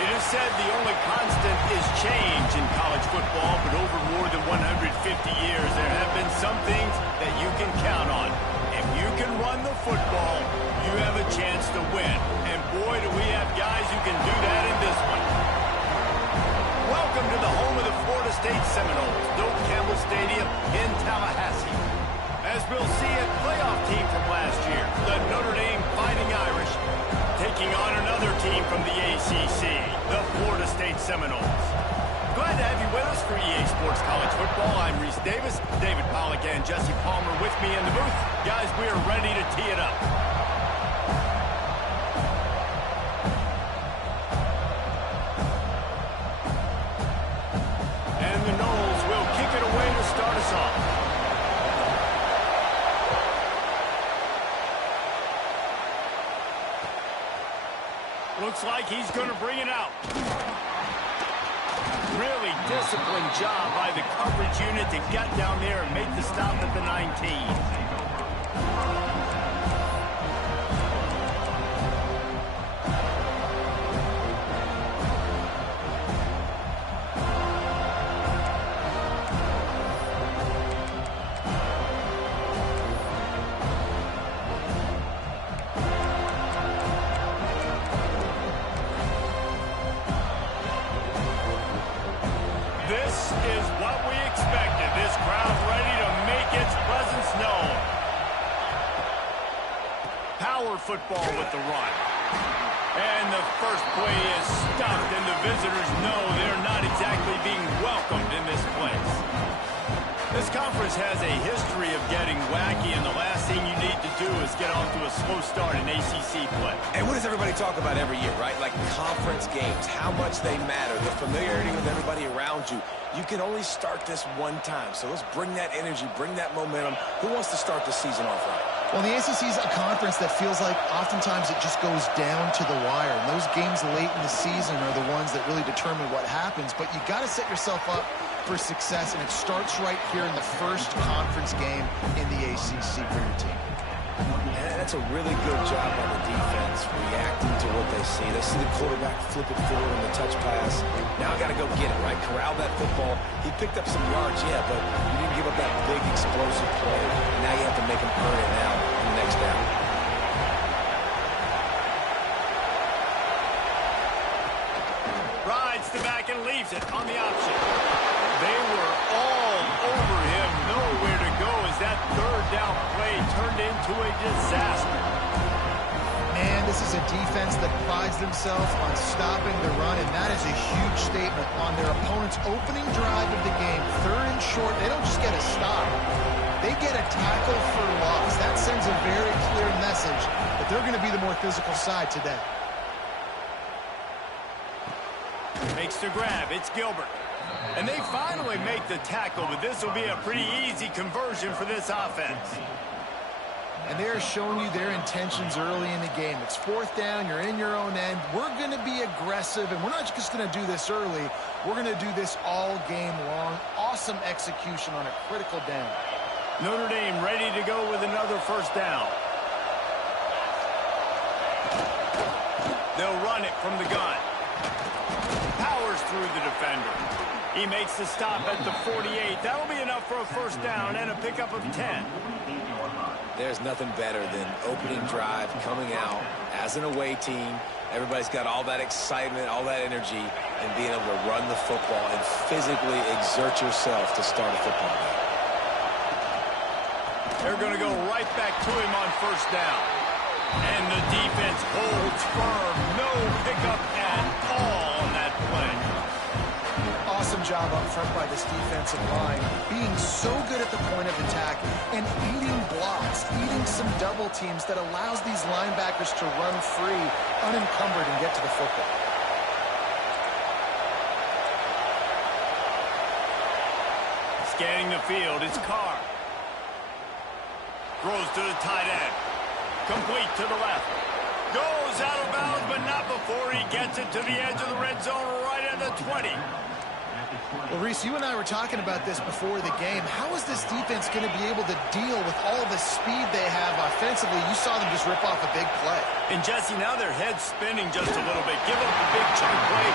It is said the only constant is change in college football, but over more than 150 years, there have been some things that you can count on. If you can run the football, you have a chance to win. And boy, do we have guys who can do that in this one. Welcome to the home of the Florida State Seminoles, Doak Campbell Stadium in Tallahassee. As we'll see a playoff team from last year, the Notre Dame Fighting Irish, taking on another team from the ACC, the Florida State Seminoles. Glad to have you with us for EA Sports College Football. I'm Reese Davis, David Pollack and Jesse Palmer with me in the booth. Guys, we are ready to tee it up. And the Noles will kick it away to start us off. Looks like he's going to bring it out. Really disciplined job by the coverage unit to get down there and make the stop at the 19. This is what we expected. This crowd ready to make its presence known. Power football with the run. And the first play is stuffed, and the visitors know they're not exactly being welcomed in this place. This conference has a history of getting wacky, and the last thing you need to do is get off to a slow start in ACC play. And what does everybody talk about every year, right? Like conference games, how much they matter, the familiarity with everybody around you. You can only start this one time, so let's bring that energy, bring that momentum. Who wants to start the season off right? Well, the ACC is a conference that feels like oftentimes it just goes down to the wire. And those games late in the season are the ones that really determine what happens. But you got to set yourself up for success, and it starts right here in the first conference game in the ACC for your team. And that's a really good job by the defense, reacting to what they see. They see the quarterback flip it forward on the touch pass. Now I got to go get it, right? Corral that football. He picked up some yards, yeah, but you didn't give up that big explosive play. Now you have to make him earn it now in the next down. Rides the back and leaves it on the option. They were all over him, nowhere to go as that third down play turned into a disaster. And this is a defense that prides themselves on stopping the run, and that is a huge statement on their opponent's opening drive of the game. Third and short, they don't just get a stop. They get a tackle for loss. That sends a very clear message that they're going to be the more physical side today. Makes the grab. It's Gilbert. And they finally make the tackle, but this will be a pretty easy conversion for this offense. And they're showing you their intentions early in the game. It's fourth down, you're in your own end. We're going to be aggressive, and we're not just going to do this early. We're going to do this all game long. Awesome execution on a critical down. Notre Dame ready to go with another first down. They'll run it from the gun. Powers through the defender. He makes the stop at the 48. That'll be enough for a first down and a pickup of 10. There's nothing better than opening drive, coming out as an away team. Everybody's got all that excitement, all that energy, and being able to run the football and physically exert yourself to start a football game. They're going to go right back to him on first down. And the defense holds firm. No pickup at all on that play. Awesome job up front by this defensive line, being so good at the point of attack and eating blocks, eating some double teams that allows these linebackers to run free, unencumbered, and get to the football. Scanning the field, it's Carr. Throws to the tight end. Complete to the left. Goes out of bounds, but not before he gets it to the edge of the red zone right at the 20. Well, Reese, you and I were talking about this before the game. How is this defense going to be able to deal with all the speed they have offensively? You saw them just rip off a big play. And, Jesse, now their head's spinning just a little bit. Give up a big chunk play,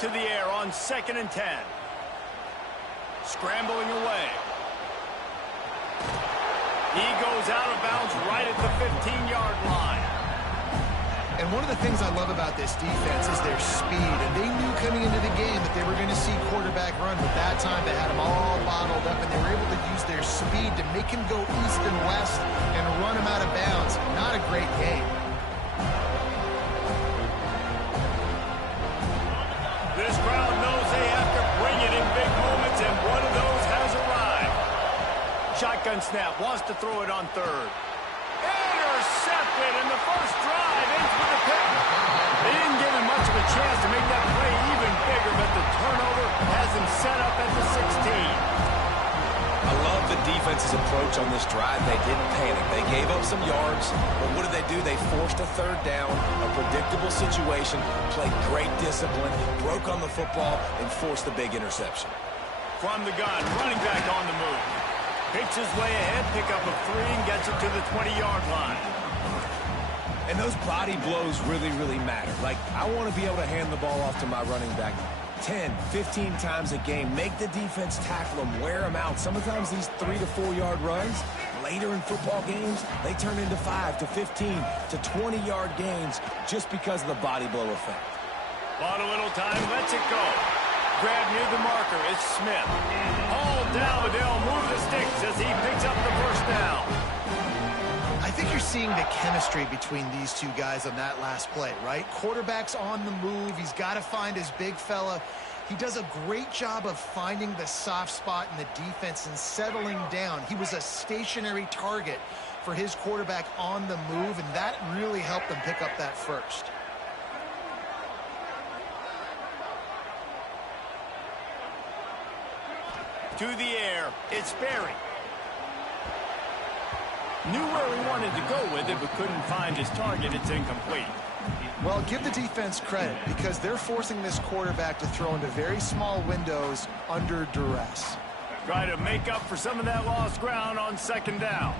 to the air on 2nd and 10. Scrambling away. He goes out of bounds right at the 15-yard line. And one of the things I love about this defense is their speed. And they knew coming into the game that they were going to see quarterback run. But that time they had him all bottled up, and they were able to use their speed to make him go east and west and run him out of bounds. Not a great game. This crowd knows they have to bring it in big moments, and one of those has arrived. Shotgun snap, wants to throw it on 3rd. Intercepted, and the first drive ends with a pick. They didn't give him much of a chance to make that play even bigger, but the turnover has him set up at the 16. I love the defense's approach on this drive. They didn't panic. They gave up some yards, but what did they do? They forced a 3rd down, a predictable situation, played great discipline, broke on the football, and forced the big interception. From the gun, running back on the move. Picks his way ahead, pick up a 3, and gets it to the 20-yard line. And those body blows really, really matter. Like, I want to be able to hand the ball off to my running back 10, 15 times a game. Make the defense tackle them, wear them out. Sometimes these 3 to 4 yard runs, later in football games, they turn into 5 to 15 to 20-yard gains just because of the body blow effect. Bought a little time, lets it go. Grab near the marker, it's Smith. Hauled down, but they'll move the sticks as he picks up the first down. I think you're seeing the chemistry between these two guys on that last play, right? Quarterback's on the move. He's got to find his big fella. He does a great job of finding the soft spot in the defense and settling down. He was a stationary target for his quarterback on the move, and that really helped them pick up that first. To the air, it's Berry. Knew where he wanted to go with it, but couldn't find his target. It's incomplete. Well, give the defense credit because they're forcing this quarterback to throw into very small windows under duress. Try to make up for some of that lost ground on 2nd down.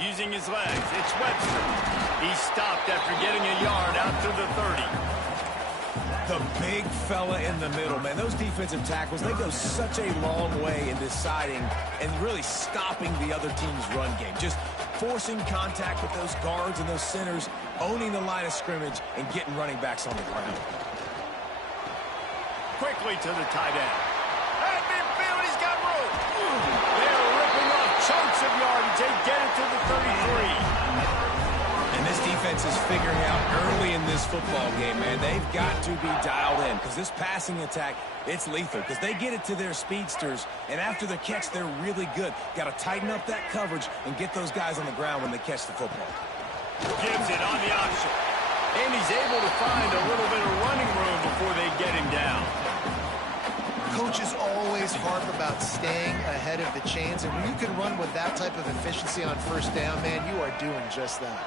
Using his legs, it's Webster. He stopped after getting a yard out to the 30. The big fella in the middle, man. Those defensive tackles, they go such a long way in deciding and really stopping the other team's run game. Just forcing contact with those guards and those centers, owning the line of scrimmage, and getting running backs on the ground. Quickly to the tight end. At midfield, he's got room. They're ripping off chunks of yardage. They get it to the 33. And this defense is figuring out early in this football game, man, they've got to be dialed in because this passing attack, it's lethal because they get it to their speedsters, and after the catch, they're really good. Got to tighten up that coverage and get those guys on the ground when they catch the football. Gives it on the option. And he's able to find a little bit of running room before they get him down. Coaches always harp about staying ahead of the chains, and when you can run with that type of efficiency on 1st down, man, you are doing just that.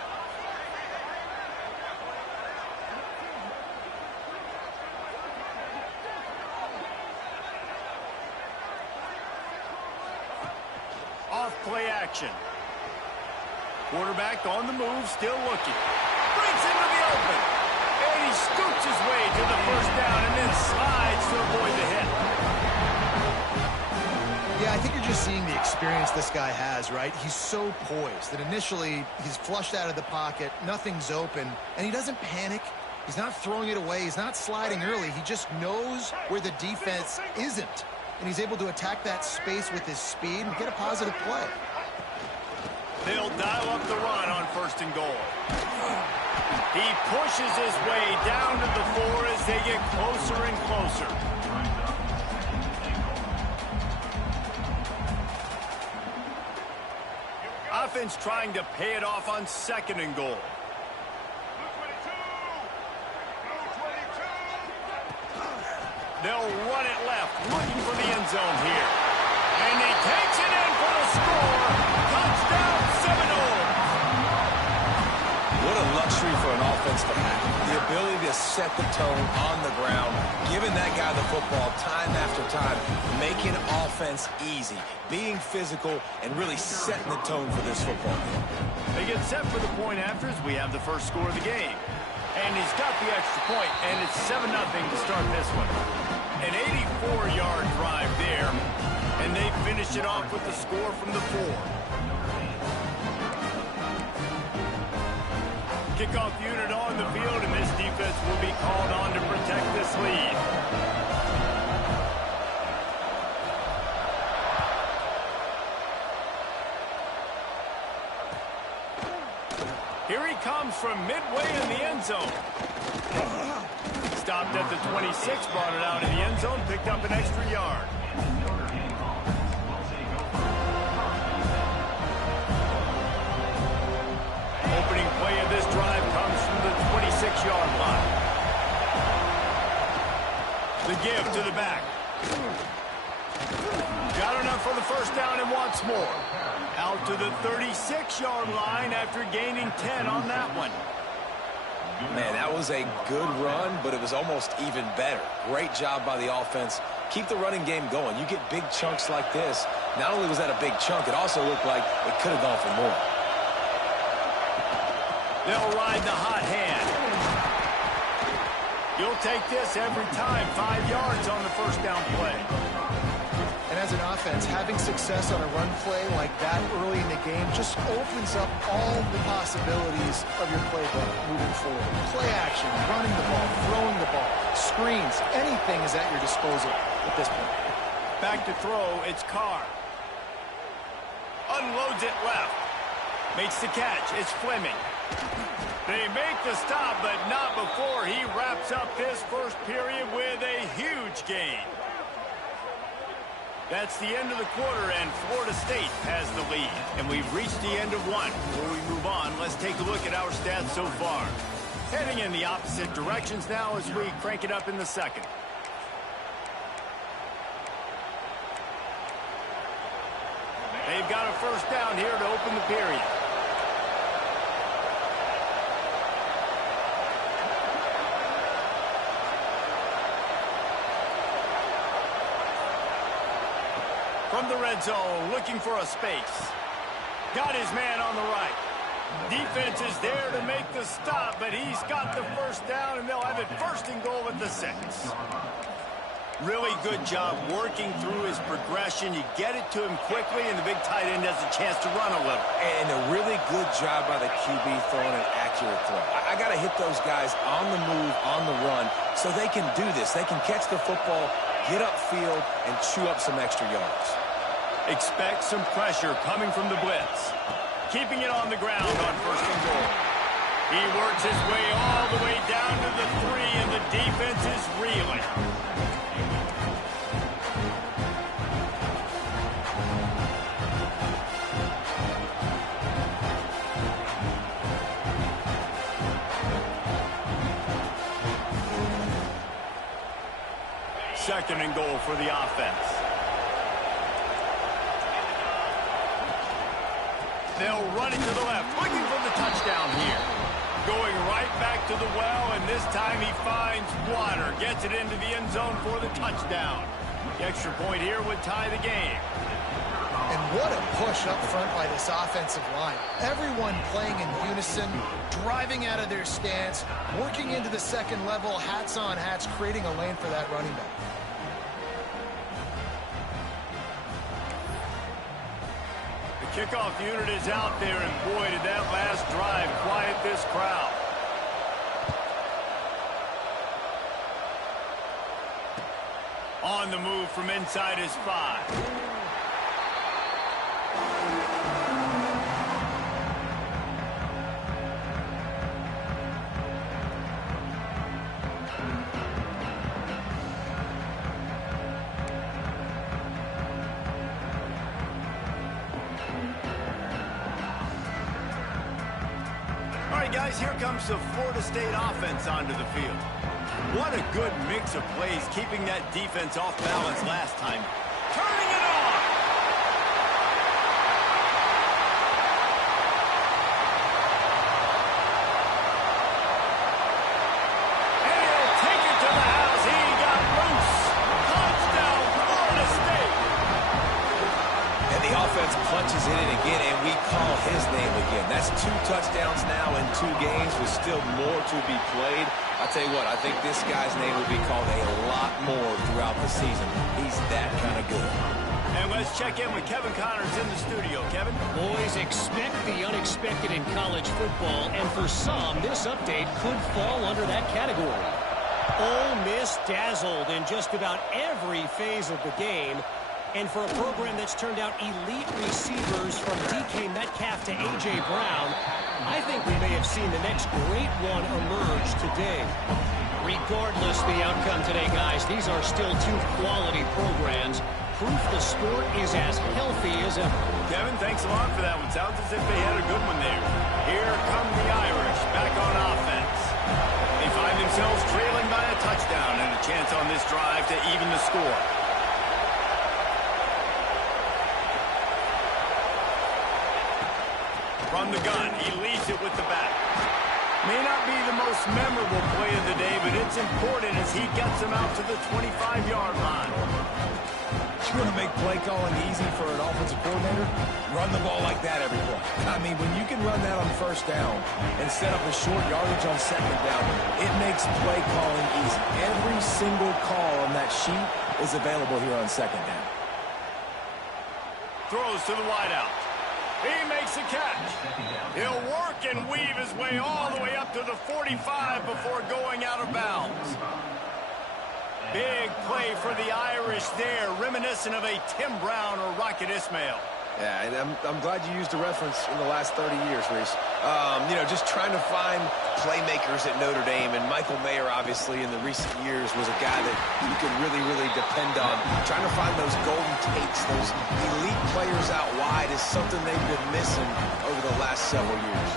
Off-play action. Quarterback on the move, still looking. Breaks into the open. And he scoots his way to the 1st down and then slides to avoid the hit. Yeah, I think you're just seeing the experience this guy has, right? He's so poised that initially he's flushed out of the pocket, nothing's open, and he doesn't panic. He's not throwing it away. He's not sliding early. He just knows where the defense isn't, and he's able to attack that space with his speed and get a positive play. They'll dial up the run on 1st and goal. He pushes his way down to the 4 as they get closer and closer. Offense trying to pay it off on 2nd and goal. They'll run it left, looking for the end zone here. And he takes it in for the score. Touchdown, Seminoles. What a luxury for an offense to have. The ability to set the tone on the ground, giving that guy the football time after time, making offense easy, being physical, and really setting the tone for this football game. They get set for the point afters. We have the first score of the game. And he's got the extra point, and it's 7-0 to start this one. An 84-yard drive there, and they finish it off with the score from the 4. Kickoff unit on the field, and this defense will be called on to protect this lead. Here he comes from midway in the end zone. Stopped at the 26, brought it out of the end zone, picked up an extra yard. Opening play of this drive comes from the 26-yard line. The give to the back. Got enough for the first down and wants more. Out to the 36-yard line after gaining 10 on that one. Man, that was a good run, but it was almost even better. Great job by the offense. Keep the running game going. You get big chunks like this. Not only was that a big chunk, it also looked like it could have gone for more. They'll ride the hot hand. You'll take this every time. 5 yards on the first down play. And as an offense, having success on a run play like that early in the game just opens up all the possibilities of your playbook moving forward. Play action, running the ball, throwing the ball, screens, anything is at your disposal at this point. Back to throw, it's Carr. Unloads it left. Makes the catch, it's Fleming. They make the stop, but not before he wraps up this first period with a huge gain. That's the end of the quarter, and Florida State has the lead. And we've reached the end of one. Before we move on, let's take a look at our stats so far. Heading in the opposite directions now as we crank it up in the second. They've got a first down here to open the period. From the red zone, looking for a space. Got his man on the right. Defense is there to make the stop, but he's got the first down, and they'll have it first and goal at the 6. Really good job working through his progression. You get it to him quickly, and the big tight end has a chance to run a little. And a really good job by the QB throwing an accurate throw. I got to hit those guys on the move, on the run, so they can do this. They can catch the football, get upfield, and chew up some extra yards. Expect some pressure coming from the blitz. Keeping it on the ground on first and goal. He works his way all the way down to the 3, and the defense is reeling. Second and goal for the offense. They'll run it to the left, looking for the touchdown here. Going right back to the well, and this time he finds water. Gets it into the end zone for the touchdown. The extra point here would tie the game. And what a push up front by this offensive line. Everyone playing in unison, driving out of their stance, working into the second level, hats on hats, creating a lane for that running back. Kickoff unit is out there, and boy, did that last drive quiet this crowd. On the move from inside his 5. Guys, here comes the Florida State offense onto the field. What a good mix of plays, keeping that defense off balance last time. Turning it on! 2 games with still more to be played, I'll tell you what, I think this guy's name will be called a lot more throughout the season. He's that kind of good. And let's check in with Kevin Connors in the studio. Kevin? Boys, expect the unexpected in college football, and for some, this update could fall under that category. Ole Miss dazzled in just about every phase of the game, and for a program that's turned out elite receivers from DK Metcalf to A.J. Brown, I think we may have seen the next great one emerge today. Regardless the outcome today, guys, these are still 2 quality programs. Proof the sport is as healthy as ever. Kevin, thanks a lot for that one. Sounds as if they had a good one there. Here come the Irish back on offense. They find themselves trailing by a touchdown and a chance on this drive to even the score. From the gun, he leads it with the back. May not be the most memorable play of the day, but it's important as he gets them out to the 25-yard line. You want to make play calling easy for an offensive coordinator? Run the ball like that every play. I mean, when you can run that on 1st down and set up a short yardage on 2nd down, it makes play calling easy. Every single call on that sheet is available here on 2nd down. Throws to the wideout. He makes a catch. He'll work and weave his way all the way up to the 45 before going out of bounds. Big play for the Irish there, reminiscent of a Tim Brown or Rocket Ismail. Yeah, and I'm glad you used a reference in the last 30 years, Reese. You know, just trying to find playmakers at Notre Dame, and Michael Mayer, obviously, in the recent years, was a guy that you could really, really depend on. Trying to find those golden takes, those elite players out wide is something they've been missing over the last several years.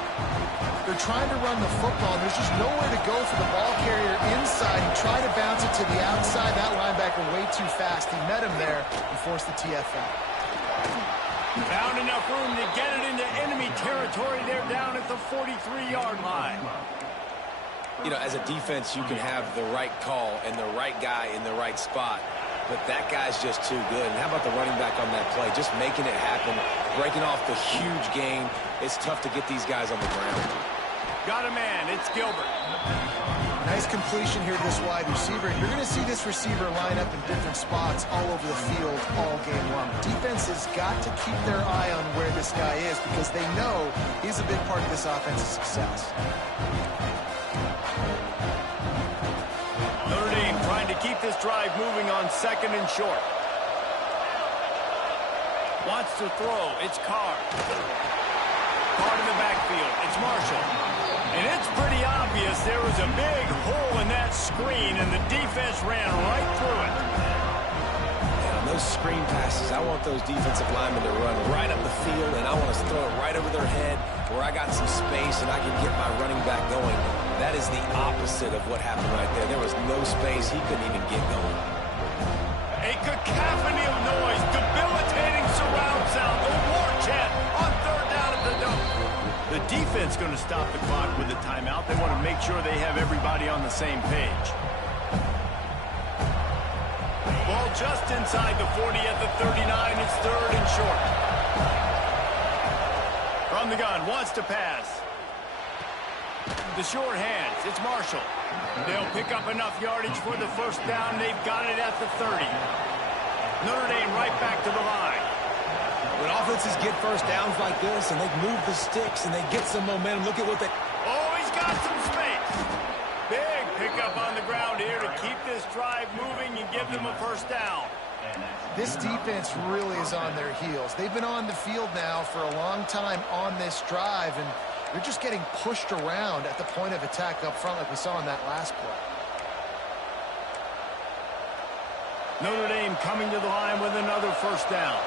They're trying to run the football, and there's just nowhere to go for the ball carrier inside. He tried to bounce it to the outside. That linebacker way too fast. He met him there and forced the TFL. Found enough room to get it into enemy territory. They're down at the 43-yard line. You know, as a defense, you can have the right call and the right guy in the right spot, but that guy's just too good. And how about the running back on that play? Just making it happen, breaking off the huge gain. It's tough to get these guys on the ground. Got a man. It's Gilbert. Nice completion here to this wide receiver. You're going to see this receiver line up in different spots all over the field all game long. Defense has got to keep their eye on where this guy is because they know he's a big part of this offense's success. Notre Dame trying to keep this drive moving on 2nd and short. Wants to throw. It's Carr. Carr in the backfield. It's Marshall. And it's pretty obvious there was a big hole in that screen, and the defense ran right through it. And on those screen passes, I want those defensive linemen to run right up the field, and I want to throw it right over their head where I got some space and I can get my running back going. That is the opposite of what happened right there. There was no space. He couldn't even get going. A cacophony of noise, debilitating surround sound, the war chant on 3rd down at the dome. The defense going to stop the clock with a timeout. They want to make sure they have everybody on the same page. Ball just inside the 40 at the 39. It's 3rd and short. From the gun, wants to pass. The short hands, it's Marshall. They'll pick up enough yardage for the 1st down. They've got it at the 30. Notre Dame right back to the line. When offenses get 1st downs like this and they move the sticks and they get some momentum, look at what they... Oh, he's got some space. Big pickup on the ground here to keep this drive moving and give them a 1st down. This defense really is on their heels. They've been on the field now for a long time on this drive, and they're just getting pushed around at the point of attack up front like we saw in that last play. Notre Dame coming to the line with another 1st down.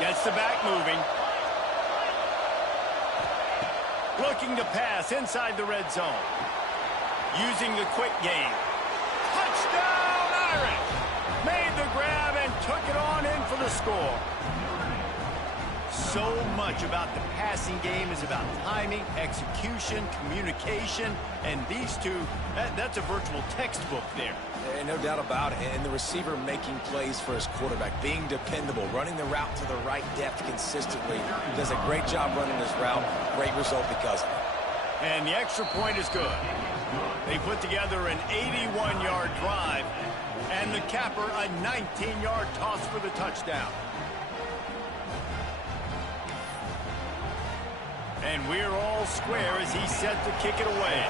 Gets the back moving. Looking to pass inside the red zone. Using the quick game. Touchdown Irish! Made the grab and took it on in for the score. so much about the passing game is about timing, execution, communication, and these two, that's a virtual textbook there. No doubt about it. And the receiver making plays for his quarterback, being dependable, running the route to the right depth consistently. Does a great job running his route. Great result because of it. And the extra point is good. They put together an 81-yard drive, and the capper a 19-yard toss for the touchdown. And we're all square as he's set to kick it away.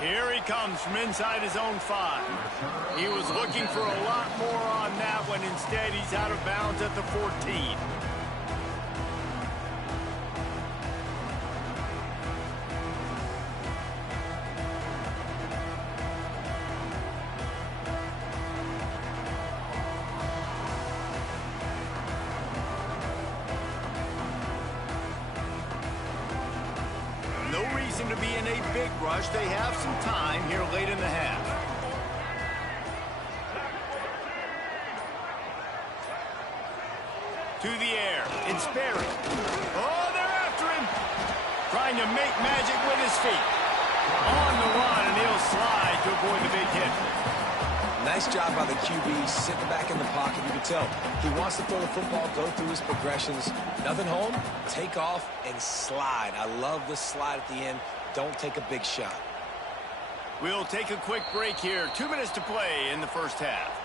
Here he comes from inside his own 5. He was looking for a lot more on that one. Instead, he's out of bounds at the 14. No reason to be in a big rush. They have some time here late in the half. To the air. It's Barry. Oh, they're after him. Trying to make magic with his feet. On the run, and he'll slide to avoid the big hit. Nice job by the QB, sitting back in the pocket. You can tell he wants to throw the football, go through his progressions. Nothing home, take off, and slide. I love the slide at the end. Don't take a big shot. We'll take a quick break here. 2 minutes to play in the first half.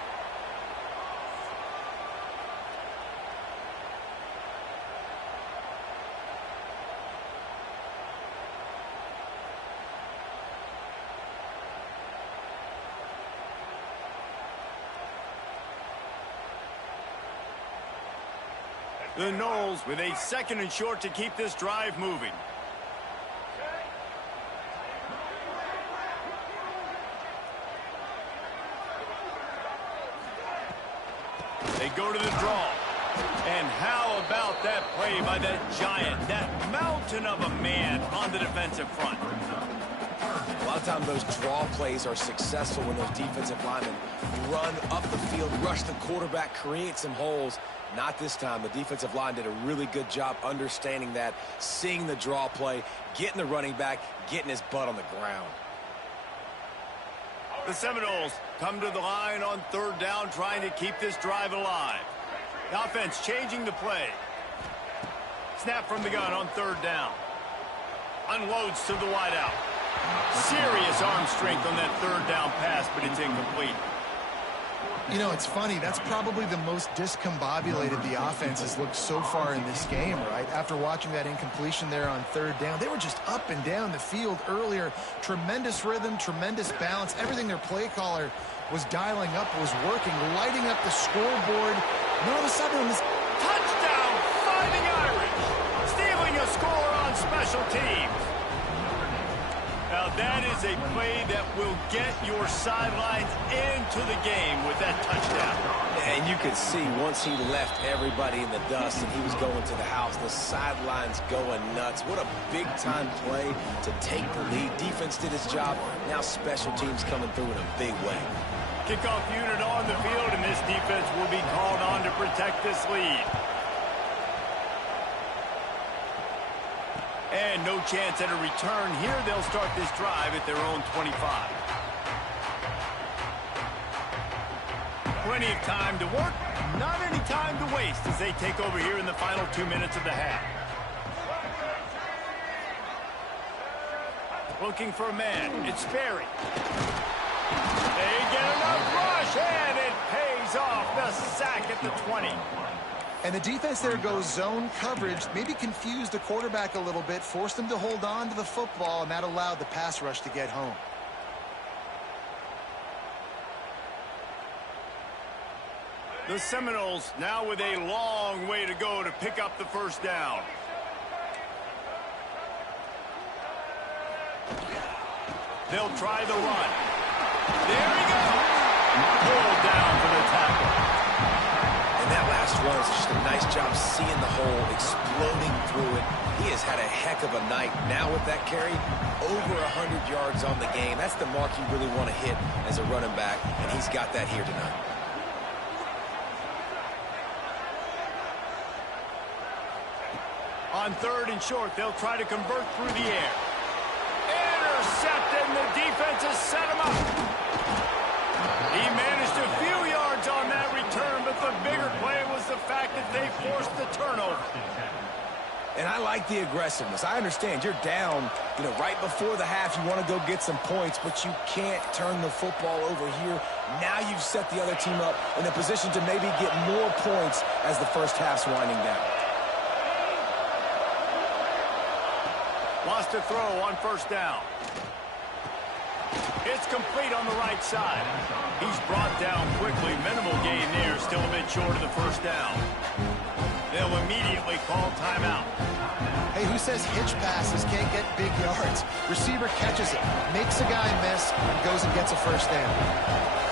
The Noles with a 2nd and short to keep this drive moving. They go to the draw. And how about that play by that giant, that mountain of a man on the defensive front? A lot of times those draw plays are successful when those defensive linemen run up the field, rush the quarterback, create some holes. Not this time. The defensive line did a really good job understanding that, seeing the draw play, getting the running back, getting his butt on the ground. The Seminoles come to the line on 3rd down, trying to keep this drive alive. The offense changing the play. Snap from the gun on 3rd down. Unloads to the wideout. Serious arm strength on that 3rd down pass, but it's incomplete. You know, it's funny. That's probably the most discombobulated the offense has looked so far in this game, right? After watching that incompletion there on 3rd down, they were just up and down the field earlier. Tremendous rhythm, tremendous balance. Everything their play caller was dialing up was working, lighting up the scoreboard. And all of a sudden, this touchdown, Fighting Irish, stealing a score on special teams. Now that is a play that will get your sidelines into the game with that touchdown. And you could see once he left everybody in the dust and he was going to the house, the sidelines going nuts. What a big-time play to take the lead. Defense did his job. Now special teams coming through in a big way. Kickoff unit on the field, and this defense will be called on to protect this lead. And no chance at a return here. They'll start this drive at their own 25. Plenty of time to work, not any time to waste as they take over here in the final 2 minutes of the half. Looking for a man. It's Sperry. They get enough rush, and it pays off. The sack at the 20. And the defense there goes zone coverage, maybe confused the quarterback a little bit, forced him to hold on to the football, and that allowed the pass rush to get home. The Seminoles now with a long way to go to pick up the 1st down. They'll try the run. There he goes. Pulled down for the tackle. And that last one. It's just a nice job seeing the hole, exploding through it. He has had a heck of a night. Now with that carry, over 100 yards on the game. That's the mark you really want to hit as a running back, and he's got that here tonight. On 3rd and short, they'll try to convert through the air. Intercepted, and the defense has set him up. He managed a few yards on that return, but the bigger play was the fact that they forced the turnover. And I like the aggressiveness. I understand you're down, right before the half. You want to go get some points, but you can't turn the football over here. Now you've set the other team up in a position to maybe get more points as the first half's winding down. Lost a throw on 1st down. It's complete on the right side. He's brought down quickly. Minimal gain there. Still a bit short of the 1st down. They'll immediately call timeout. Hey, who says hitch passes can't get big yards? Receiver catches it, makes a guy miss, and goes and gets a 1st down.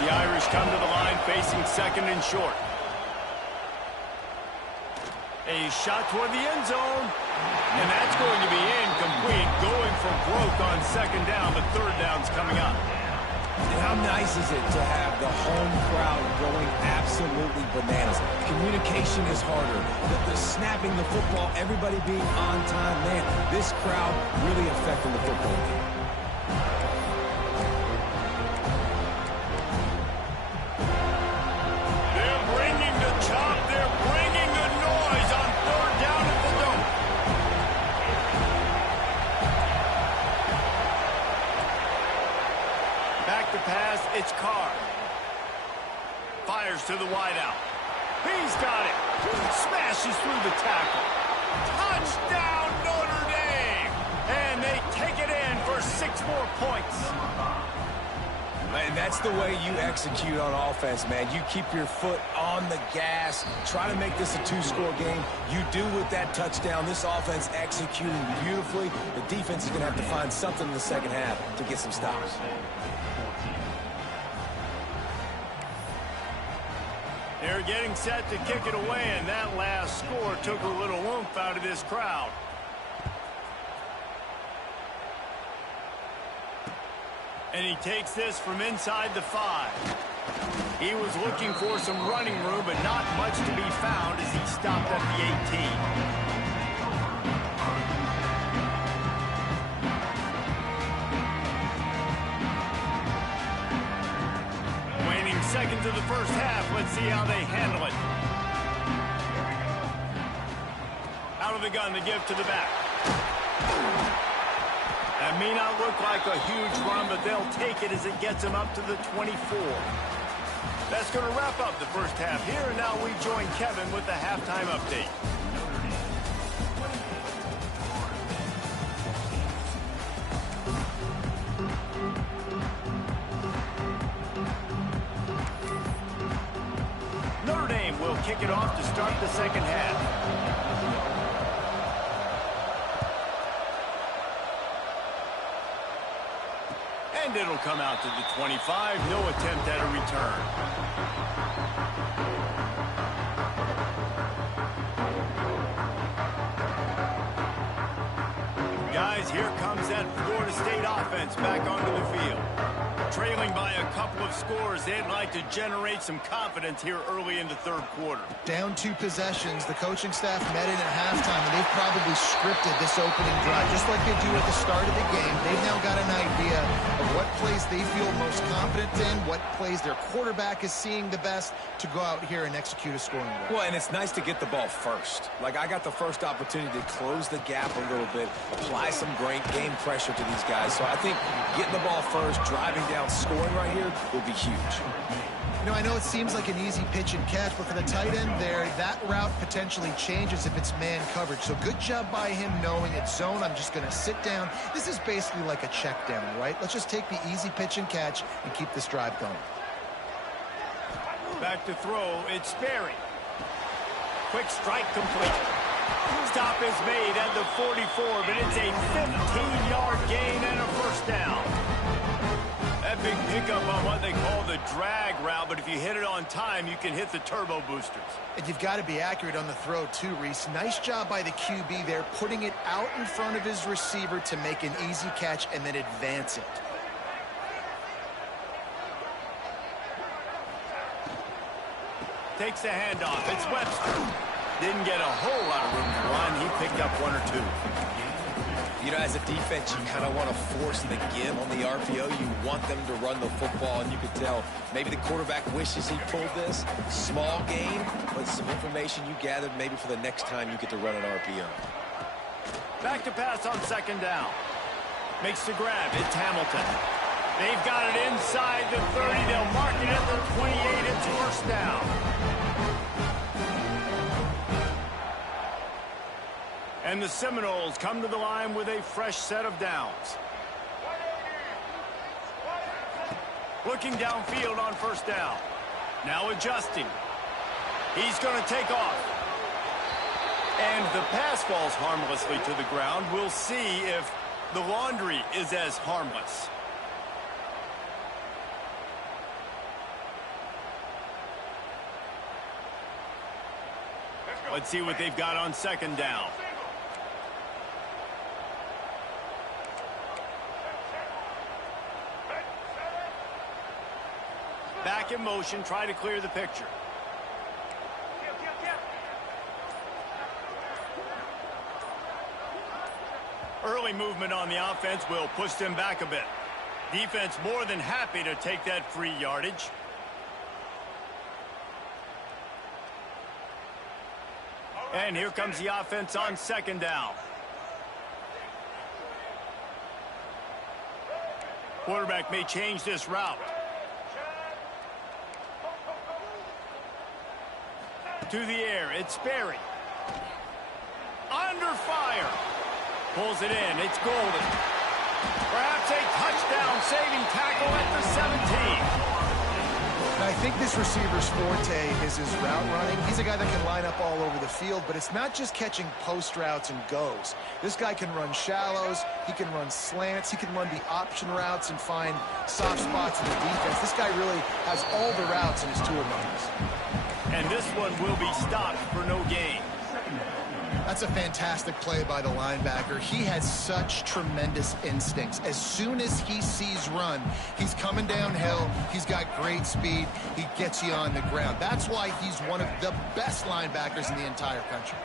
The Irish come to the line facing 2nd and short. A shot toward the end zone. And that's going to be incomplete. Going for broke on 2nd down, but 3rd down's coming up. And how nice is it to have the home crowd going absolutely bananas? Communication is harder. The snapping the football, everybody being on time. Man, this crowd really affecting the football game. They're bringing the chop. They're bringing the noise on 3rd down at the dome. Back to pass, it's Carr. Fires to the wideout. He's got it. Smashes through the tackle. Touchdown, Notre Dame! And they take it in for 6 more points. And that's the way you execute on offense, man. You keep your foot on the gas. Try to make this a 2-score game. You do with that touchdown. This offense executing beautifully. The defense is going to have to find something in the 2nd half to get some stops. They're getting set to kick it away, and that last score took a little oomph out of this crowd. And he takes this from inside the 5. He was looking for some running room, but not much to be found as he stopped at the 18. Seconds of the 1st half. Let's see how they handle it. Out of the gun, the give to the back. That may not look like a huge run, but they'll take it as it gets them up to the 24. That's going to wrap up the 1st half here, and now we join Kevin with the halftime update. Notre Dame will kick it off to start the 2nd half. And it'll come out to the 25. No attempt at a return. Guys, here comes that Florida State offense back onto the field. Trailing by a couple of scores, they'd like to generate some confidence here early in the 3rd quarter. Down 2 possessions, the coaching staff met in at halftime, and they've probably scripted this opening drive. Just like they do at the start of the game, they've now got an idea of what plays they feel most confident in, what plays their quarterback is seeing the best to go out here and execute a scoring goal. Well, and it's nice to get the ball first. Like, I got the first opportunity to close the gap a little bit, apply some great game pressure to these guys. So I think getting the ball first, driving down, scoring right here will be huge. I know it seems like an easy pitch and catch, but for the tight end there, that route potentially changes if it's man coverage. So good job by him knowing it's zone. I'm just going to sit down. This is basically like a check down, right? Let's just take the easy pitch and catch and keep this drive going. Back to throw, it's Sperry. Quick strike complete. Stop is made at the 44, but it's a 15-yard gain and a 1st down. That big pickup on what they call the drag route, but if you hit it on time, you can hit the turbo boosters. And you've got to be accurate on the throw, too, Reese. Nice job by the QB there, putting it out in front of his receiver to make an easy catch and then advance it. Takes the handoff. It's Webster. Didn't get a whole lot of room to run. He picked up 1 or 2. You know, as a defense, you kind of want to force the give on the RPO. You want them to run the football, and you could tell maybe the quarterback wishes he pulled this. Small gain, but some information you gathered maybe for the next time you get to run an RPO. Back to pass on 2nd down. Makes the grab. It's Hamilton. They've got it inside the 30. They'll mark it at the 28. It's 1st down. And the Seminoles come to the line with a fresh set of downs. Looking downfield on 1st down. Now adjusting. He's going to take off. And the pass falls harmlessly to the ground. We'll see if the laundry is as harmless. Let's see what they've got on 2nd down. Back in motion, try to clear the picture. Early movement on the offense will push them back a bit. Defense more than happy to take that free yardage. And here comes the offense on 2nd down. Quarterback may change this route. To the air, it's Sperry. Under fire. Pulls it in, it's Golden. Perhaps a touchdown-saving tackle at the 17. I think this receiver's forte is his route running. He's a guy that can line up all over the field, but it's not just catching post routes and goes. This guy can run shallows, he can run slants, he can run the option routes and find soft spots in the defense. This guy really has all the routes in his toolbox. And this one will be stopped for no gain. That's a fantastic play by the linebacker. He has such tremendous instincts. As soon as he sees run, he's coming downhill. He's got great speed. He gets you on the ground. That's why he's one of the best linebackers in the entire country.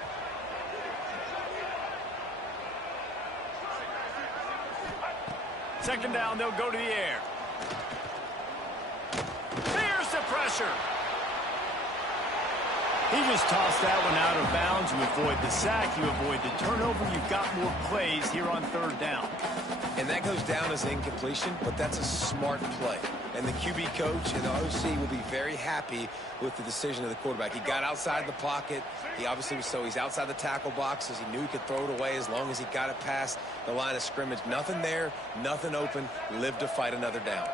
Second down, they'll go to the air. Here's the pressure. He just tossed that one out of bounds. You avoid the sack, you avoid the turnover. You've got more plays here on 3rd down. And that goes down as incompletion, but that's a smart play. And the QB coach and the OC will be very happy with the decision of the quarterback. He got outside the pocket. He obviously was he's outside the tackle boxes. He knew he could throw it away as long as he got it past the line of scrimmage. Nothing there, nothing open. Live to fight another down.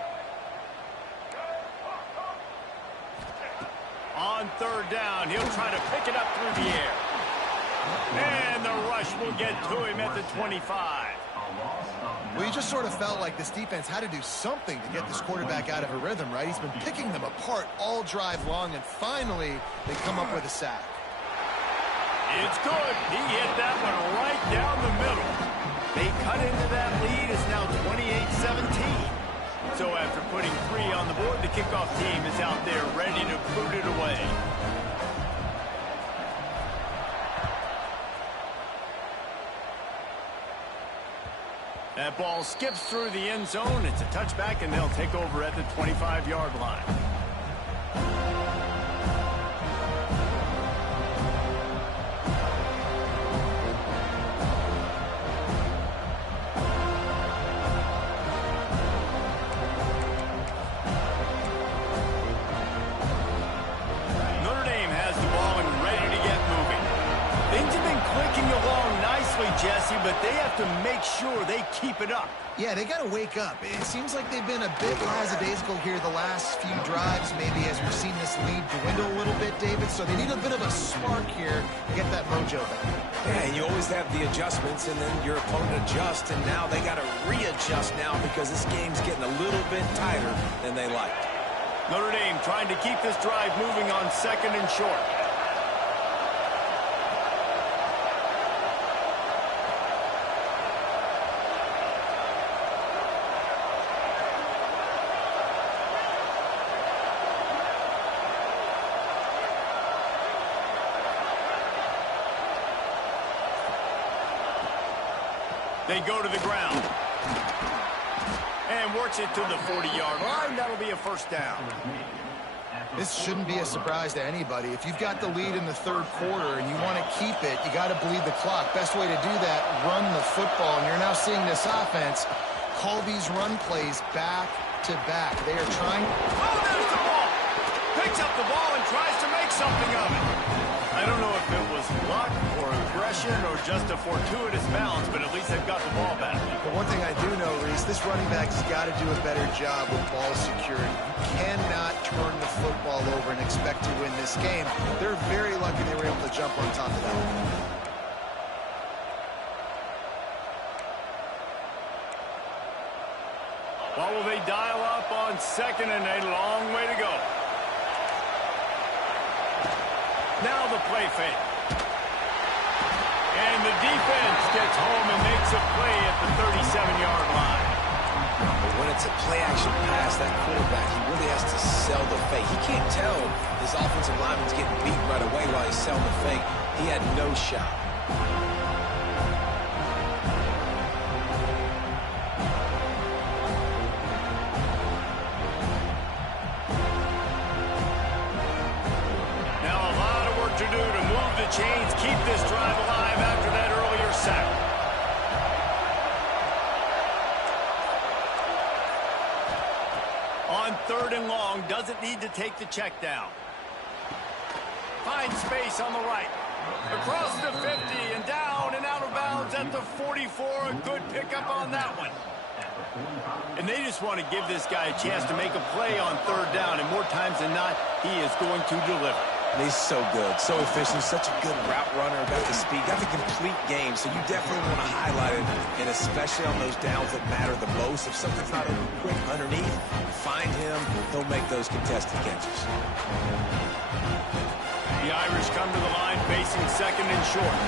On 3rd down, he'll try to pick it up through the air. And the rush will get to him at the 25. Well, you just sort of felt like this defense had to do something to get this quarterback out of a rhythm, right? He's been picking them apart all drive long, and finally they come up with a sack. It's good. He hit that one right down the middle. They cut into that lead. It's now 28-17. So after putting 3 on the board, the kickoff team is out there ready to boot it away. That ball skips through the end zone. It's a touchback, and they'll take over at the 25-yard line. Notre Dame has the ball and ready to get moving. Things have been clicking along nicely nicely, Jesse, but they have to make sure they keep it up. Yeah, they got to wake up. It seems like they've been a bit lackadaisical here the last few drives, maybe as we've seen this lead dwindle a little bit, David. So they need a bit of a spark here to get that mojo back. Yeah, and you always have the adjustments, and then your opponent adjusts, and now they got to readjust now because this game's getting a little bit tighter than they like. Notre Dame trying to keep this drive moving on 2nd and short. They go to the ground. And works it to the 40-yard line. That'll be a first down. This shouldn't be a surprise to anybody. If you've got the lead in the 3rd quarter and you want to keep it, you got to bleed the clock. Best way to do that, run the football. And you're now seeing this offense call these run plays back to back. They are trying. Oh, there's the ball. Picks up the ball and tries to make something of it. I don't know if it was luck or aggression or just a fortuitous bounce, but at least they've got the ball back. But one thing I do know, Reese, this running back has got to do a better job with ball security. You cannot turn the football over and expect to win this game. They're very lucky they were able to jump on top of that. Well, will they dial up on 2nd and a long way to go? Now the play fake. And the defense gets home and makes a play at the 37-yard line. But when it's a play-action pass, that quarterback, he really has to sell the fake. He can't tell his offensive lineman's getting beat right away while he's selling the fake. He had no shot. To do to move the chains, keep this drive alive after that earlier sack. On 3rd and long, doesn't need to take the check down. Finds space on the right. Across the 50 and down and out of bounds at the 44. A good pickup on that one. And they just want to give this guy a chance to make a play on 3rd down, and more times than not, he is going to deliver. And he's so good, so efficient, such a good route runner, got the speed, got the complete game. So you definitely want to highlight it, and especially on those downs that matter the most. If something's not open quick underneath, find him. He'll make those contested catches. The Irish come to the line facing 2nd and short.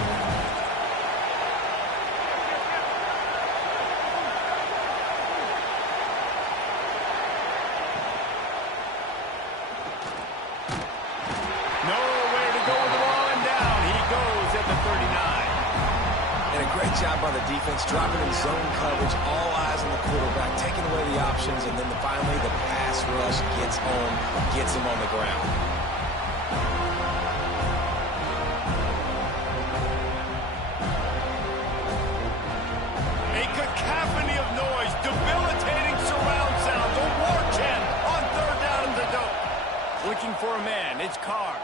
Job by the defense, dropping in zone coverage, all eyes on the quarterback, taking away the options, and then finally the pass rush gets home, gets him on the ground. A cacophony of noise, debilitating surround sound, a war chant on 3rd down at the dope. Looking for a man, it's Carr.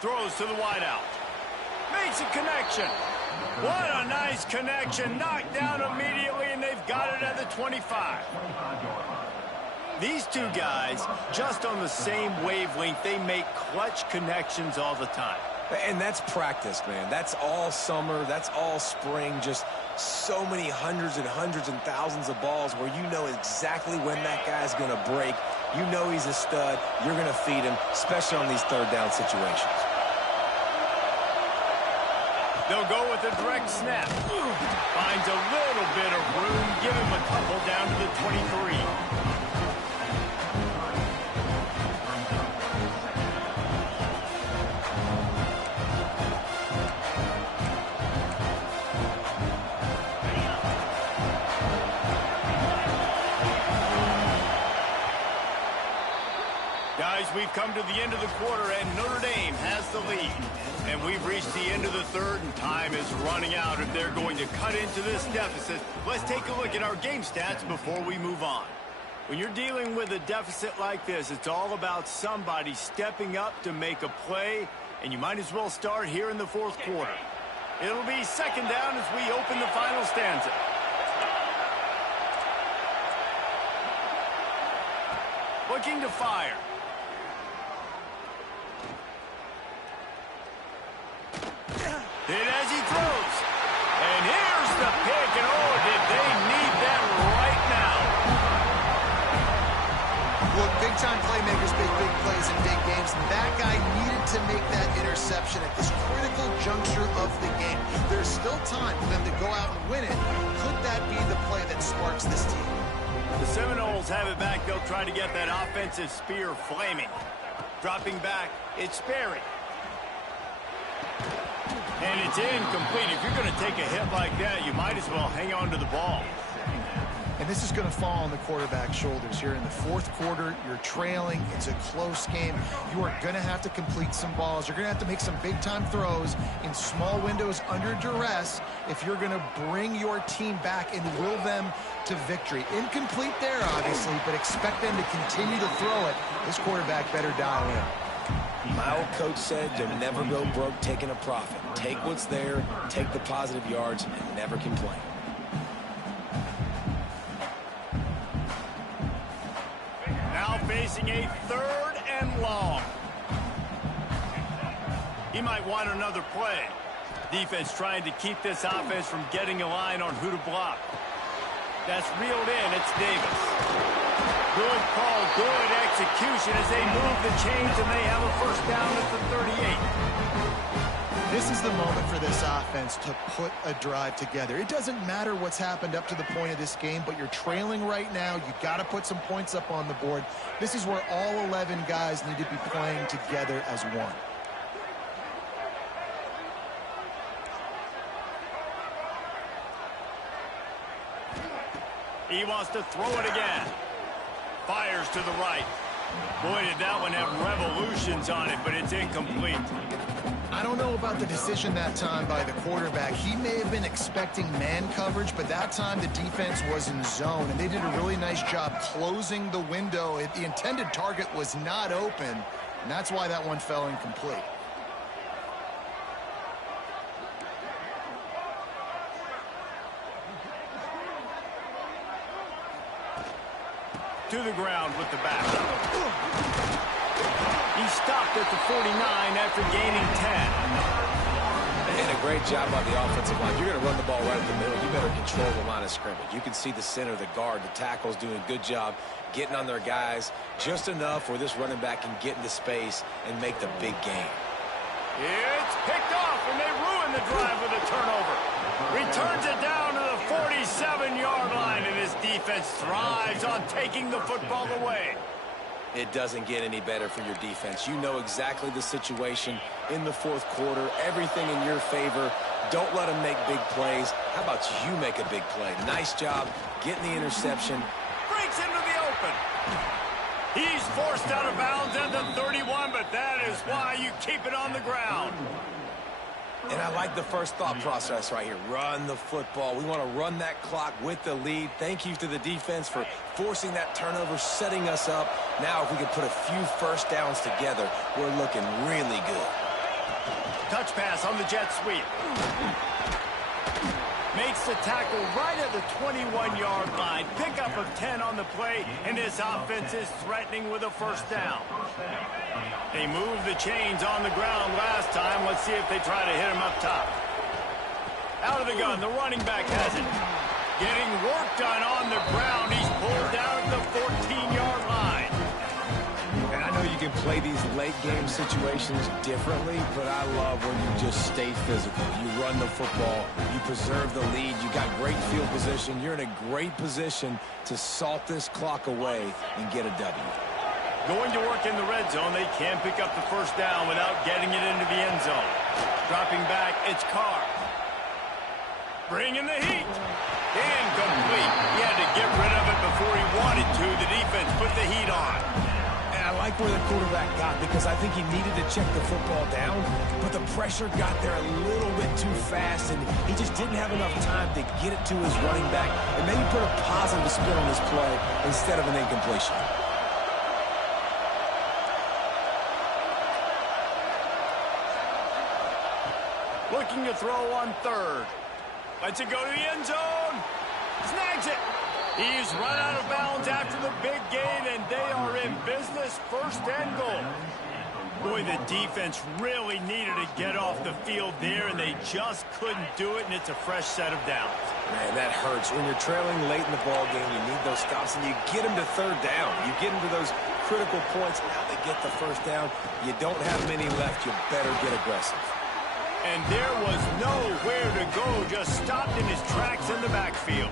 Throws to the wideout. Makes a connection. What a nice connection. Knocked down immediately, and they've got it at the 25. These two guys, just on the same wavelength, they make clutch connections all the time. And that's practice, man. That's all summer. That's all spring. Just so many hundreds and thousands of balls where you know exactly when that guy's going to break. You know he's a stud. You're going to feed him, especially on these 3rd down situations. They'll go with a direct snap. Finds a little bit of room. Give him a couple down to the 23. Guys, we've come to the end of the quarter, and Notre Dame has the lead. And we've reached the end of the 3rd, and time is running out if they're going to cut into this deficit. Let's take a look at our game stats before we move on. When you're dealing with a deficit like this, it's all about somebody stepping up to make a play and you might as well start here in the fourth quarter. It'll be second down as we open the final stanza. Looking to fire. Hit as he throws. And here's the pick, and oh, did they need that right now. Look, big-time playmakers make big plays in big games, and that guy needed to make that interception at this critical juncture of the game. There's still time for them to go out and win it. Could that be the play that sparks this team? The Seminoles have it back. They'll try to get that offensive spear flaming. Dropping back, it's Sperry. And it's incomplete. If you're going to take a hit like that, you might as well hang on to the ball. And this is going to fall on the quarterback's shoulders here in the fourth quarter. You're trailing. It's a close game. You are going to have to complete some balls. You're going to have to make some big-time throws in small windows under duress if you're going to bring your team back and will them to victory. Incomplete there, obviously, but expect them to continue to throw it. This quarterback better dial in. My old coach said you'll never go broke taking a profit. Take what's there, take the positive yards, and never complain. Now facing a third and long. He might want another play. Defense trying to keep this offense from getting a line on who to block. That's reeled in. It's Davis. Good call, good execution as they move the chains, and they have a first down at the 38. This is the moment for this offense to put a drive together. It doesn't matter what's happened up to the point of this game, but you're trailing right now. You got to put some points up on the board. This is where all 11 guys need to be playing together as one. He wants to throw it again. Fires to the right. Boy, did that one have revolutions on it, but it's incomplete. I don't know about the decision that time by the quarterback. He may have been expecting man coverage, but that time the defense was in zone, and they did a really nice job closing the window. The intended target was not open, and that's why that one fell incomplete. To the ground with the back. He stopped at the 49 after gaining 10. And a great job by the offensive line. You're going to run the ball right in the middle. You better control the line of scrimmage. You can see the center, the guard, the tackles doing a good job getting on their guys just enough where this running back can get into space and make the big game. It's picked off, and they ruin the drive with a turnover. Returns it down to the 47-yard line, and his defense thrives on taking the football away. It doesn't get any better for your defense. You know exactly the situation in the fourth quarter, everything in your favor. Don't let them make big plays. How about you make a big play? Nice job getting the interception. Breaks into the open. He's forced out of bounds at the 31, but that is why you keep it on the ground. And I like the first thought process right here. Run the football. We want to run that clock with the lead. Thank you to the defense for forcing that turnover, setting us up. Now if we can put a few first downs together, we're looking really good. Touch pass on the jet sweep. Makes the tackle right at the 21-yard line. Pickup of 10 on the play, and this offense is threatening with a first down. They moved the chains on the ground last time. Let's see if they try to hit him up top. Out of the gun, the running back has it. Getting work done on the ground. He's pulled down at the 14-yard line. And I know you can play these late game situations differently, but I love when you just stay physical. You run the football, you preserve the lead, you got great field position. You're in a great position to salt this clock away and get a W. Going to work in the red zone. They can pick up the first down without getting it into the end zone. Dropping back, it's Carr. Bringing the heat. Incomplete. He had to get rid of it before he wanted to. The defense put the heat on. And I like where the quarterback got because I think he needed to check the football down, but the pressure got there a little bit too fast, and he just didn't have enough time to get it to his running back and maybe put a positive spin on his play instead of an incompletion. Looking to throw on third. Lets it go to the end zone. Snags it. He's run out of bounds after the big gain, and they are in business. First and goal. Boy, the defense really needed to get off the field there, and they just couldn't do it, and it's a fresh set of downs. Man, that hurts. When you're trailing late in the ball game, you need those stops, and you get them to third down. You get them to those critical points. Now they get the first down. You don't have many left. You better get aggressive. And there was nowhere to go, just stopped in his tracks in the backfield.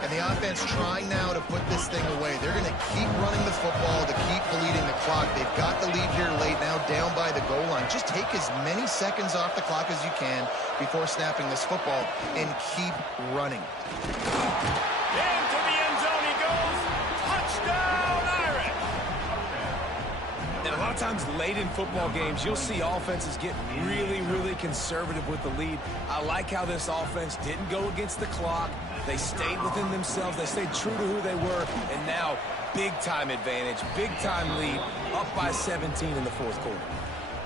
And the offense trying now to put this thing away. They're going to keep running the football to keep bleeding the clock. They've got the lead here late, now down by the goal line. Just take as many seconds off the clock as you can before snapping this football and keep running. Into the end zone he goes. Touchdown, Irish! And a lot of times late in football games, you'll see offenses get really, really conservative with the lead. I like how this offense didn't go against the clock. They stayed within themselves. They stayed true to who they were. And now, big-time advantage, big-time lead, up by 17 in the fourth quarter.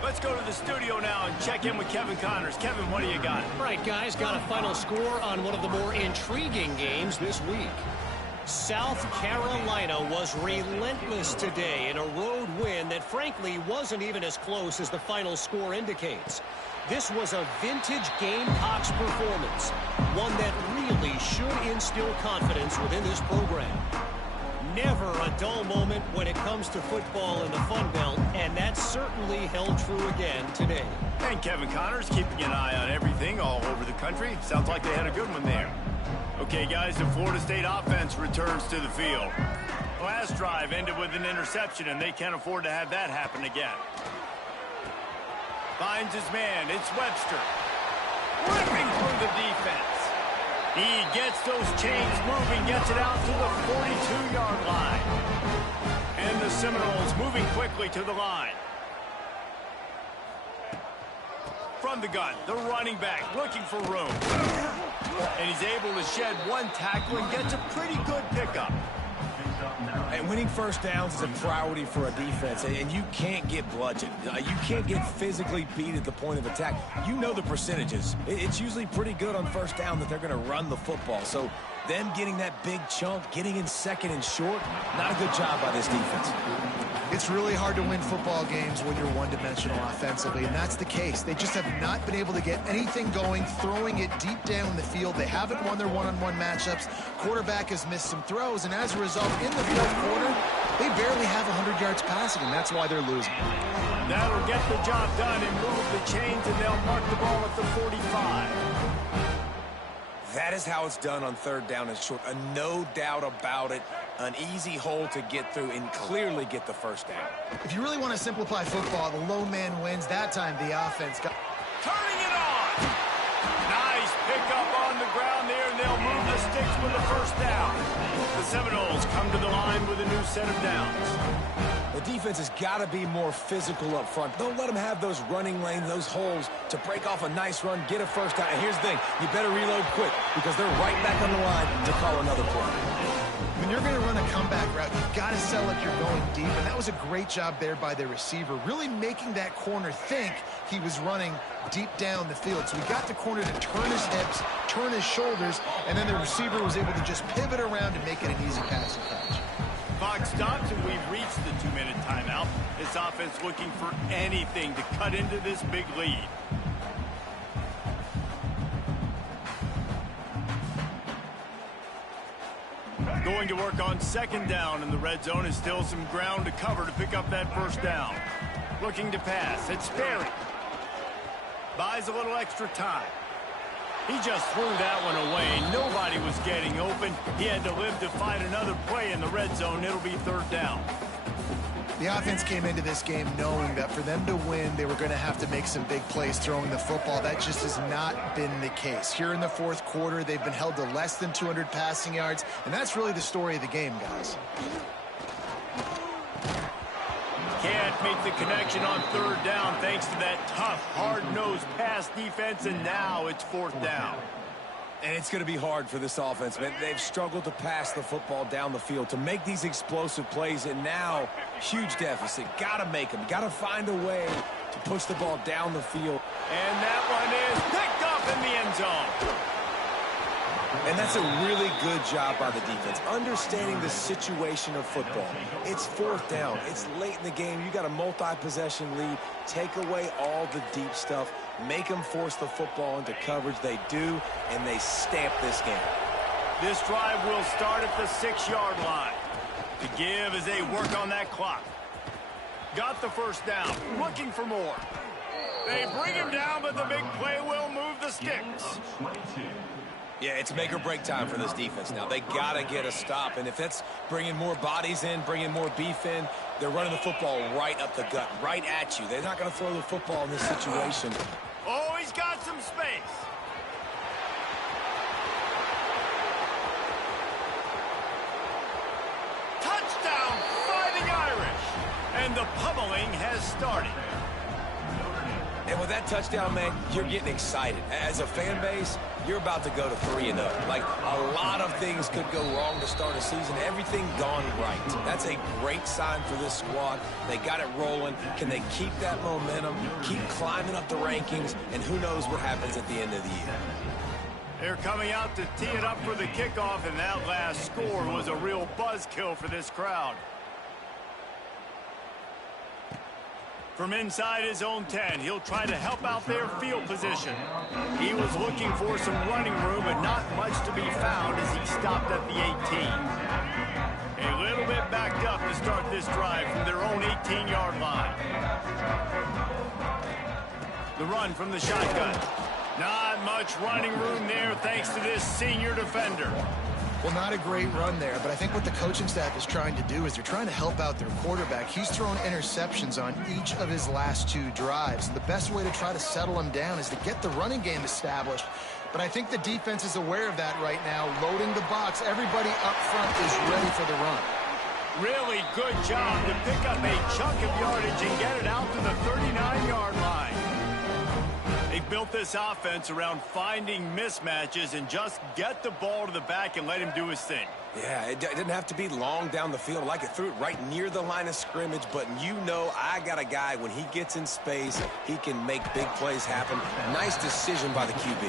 Let's go to the studio now and check in with Kevin Connors. Kevin, what do you got? All right, guys, got a final score on one of the more intriguing games this week. South Carolina was relentless today in a road win that, frankly, wasn't even as close as the final score indicates. This was a vintage Gamecocks performance, one that really should instill confidence within this program. Never a dull moment when it comes to football in the Fun Belt, and that certainly held true again today. And Kevin Connors keeping an eye on everything all over the country. Sounds like they had a good one there. Okay, guys, the Florida State offense returns to the field. Last drive ended with an interception, and they can't afford to have that happen again. Finds his man. It's Webster. Ripping through the defense. He gets those chains moving, gets it out to the 42-yard line. And the Seminoles moving quickly to the line. From the gun, the running back looking for room. And he's able to shed one tackle and gets a pretty good pickup. And winning first downs is a priority for a defense, and you can't get bludgeoned. You can't get physically beat at the point of attack. You know the percentages. It's usually pretty good on first down that they're going to run the football. So them getting that big chunk, getting in second and short, not a good job by this defense. It's really hard to win football games when you're one-dimensional offensively, and that's the case. They just have not been able to get anything going, throwing it deep down the field. They haven't won their one-on-one matchups. Quarterback has missed some throws, and as a result, in the fourth quarter, they barely have 100 yards passing, and that's why they're losing. That'll get the job done and move the chains, and they'll mark the ball at the 45. That is how it's done on third down and short. No doubt about it. An easy hole to get through and clearly get the first down. If you really want to simplify football, the lone man wins. That time the offense got... Turning it on! Nice pickup on the ground there, and they'll move the sticks with the first down. The Seminoles come to the line with a new set of downs. The defense has got to be more physical up front. Don't let them have those running lanes, those holes to break off a nice run, get a first down. And here's the thing, you better reload quick because they're right back on the line to call another play. When you're going to run a comeback route, you've got to sell like you're going deep, and that was a great job there by the receiver, really making that corner think he was running deep down the field. So he got the corner to turn his hips, turn his shoulders, and then the receiver was able to just pivot around and make it an easy passing catch. Clock stops, and we've reached the 2-minute timeout. This offense looking for anything to cut into this big lead. Going to work on second down in the red zone is still some ground to cover to pick up that first down. Looking to pass. It's Sperry. Buys a little extra time. He just threw that one away. Nobody was getting open. He had to live to find another play in the red zone. It'll be third down. The offense came into this game knowing that for them to win, they were going to have to make some big plays throwing the football. That just has not been the case. Here in the fourth quarter, they've been held to less than 200 passing yards, and that's really the story of the game, guys. Can't make the connection on third down thanks to that tough, hard-nosed pass defense, and now it's fourth down. And it's going to be hard for this offense, man. They've struggled to pass the football down the field, to make these explosive plays, and now, huge deficit. Got to make them. Got to find a way to push the ball down the field. And that one is picked up in the end zone. And that's a really good job by the defense, understanding the situation of football. It's fourth down. It's late in the game. You got a multi-possession lead. Take away all the deep stuff. Make them force the football into coverage. They do, and they stamp this game. This drive will start at the 6-yard line. To give as they work on that clock. Got the first down. Looking for more. They bring him down, but the big play will move the sticks. Yeah, it's make or break time for this defense now. They got to get a stop, and if that's bringing more bodies in, bringing more beef in, they're running the football right up the gut, right at you. They're not going to throw the football in this situation. Oh, he's got some space. Touchdown, Fighting Irish. And the pummeling has started. And with that touchdown, man, you're getting excited. As a fan base, you're about to go to 3-0. Like, a lot of things could go wrong to start a season. Everything gone right. That's a great sign for this squad. They got it rolling. Can they keep that momentum, keep climbing up the rankings, and who knows what happens at the end of the year. They're coming out to tee it up for the kickoff, and that last score was a real buzzkill for this crowd. From inside his own 10, he'll try to help out their field position. He was looking for some running room, but not much to be found as he stopped at the 18. A little bit backed up to start this drive from their own 18-yard line. The run from the shotgun. Not much running room there thanks to this senior defender. Well, not a great run there, but I think what the coaching staff is trying to do is they're trying to help out their quarterback. He's thrown interceptions on each of his last 2 drives. And the best way to try to settle him down is to get the running game established. But I think the defense is aware of that right now, loading the box. Everybody up front is ready for the run. Really good job to pick up a chunk of yardage and get it out to the 39-yard line. They built this offense around finding mismatches and just get the ball to the back and let him do his thing. Yeah, it didn't have to be long down the field. Like it threw it right near the line of scrimmage, but you know I got a guy, when he gets in space, he can make big plays happen. Nice decision by the QB.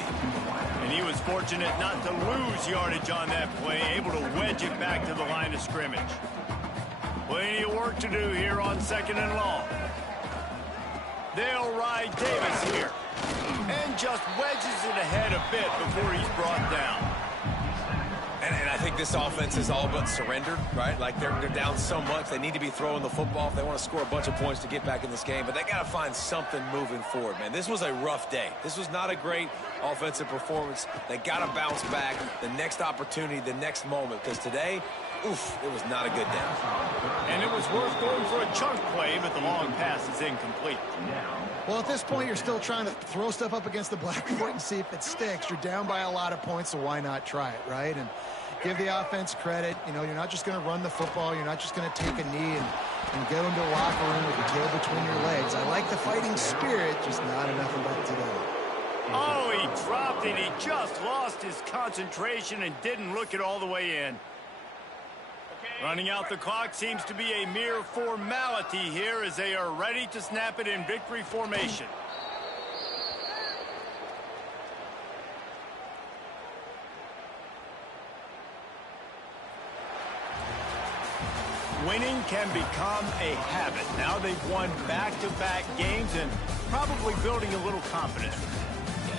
And he was fortunate not to lose yardage on that play, able to wedge it back to the line of scrimmage. Plenty of work to do here on 2nd and long. They'll ride Davis here. And just wedges it ahead a bit before he's brought down. And I think this offense is all but surrendered, right? Like they're down so much. They need to be throwing the football if they want to score a bunch of points to get back in this game. But they got to find something moving forward, man. This was a rough day. This was not a great offensive performance. They got to bounce back. The next opportunity, the next moment. Because today, oof, it was not a good day. And it was worth going for a chunk play, but the long pass is incomplete. Well, at this point, you're still trying to throw stuff up against the blackboard and see if it sticks. You're down by a lot of points, so why not try it, right? And give the offense credit. You know, you're not just going to run the football. You're not just going to take a knee and go into the locker room with your tail between your legs. I like the fighting spirit, just not enough of it today. Oh, he dropped it. He just lost his concentration and didn't look it all the way in. Running out the clock seems to be a mere formality here as they are ready to snap it in victory formation. Winning can become a habit. Now they've won back-to-back games and probably building a little confidence.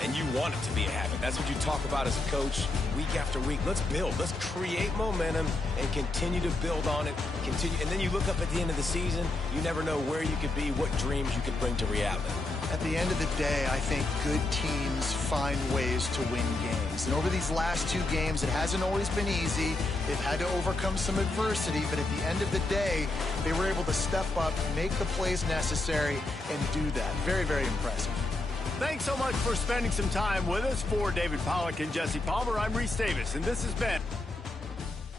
And you want it to be a habit. That's what you talk about as a coach week after week. Let's build. Let's create momentum and continue to build on it. And then you look up at the end of the season, you never know where you could be, what dreams you could bring to reality. At the end of the day, I think good teams find ways to win games. And over these last 2 games, it hasn't always been easy. They've had to overcome some adversity, but at the end of the day, they were able to step up, make the plays necessary, and do that. Very, very impressive. Thanks so much for spending some time with us. For David Pollack and Jesse Palmer, I'm Reese Davis, and this has been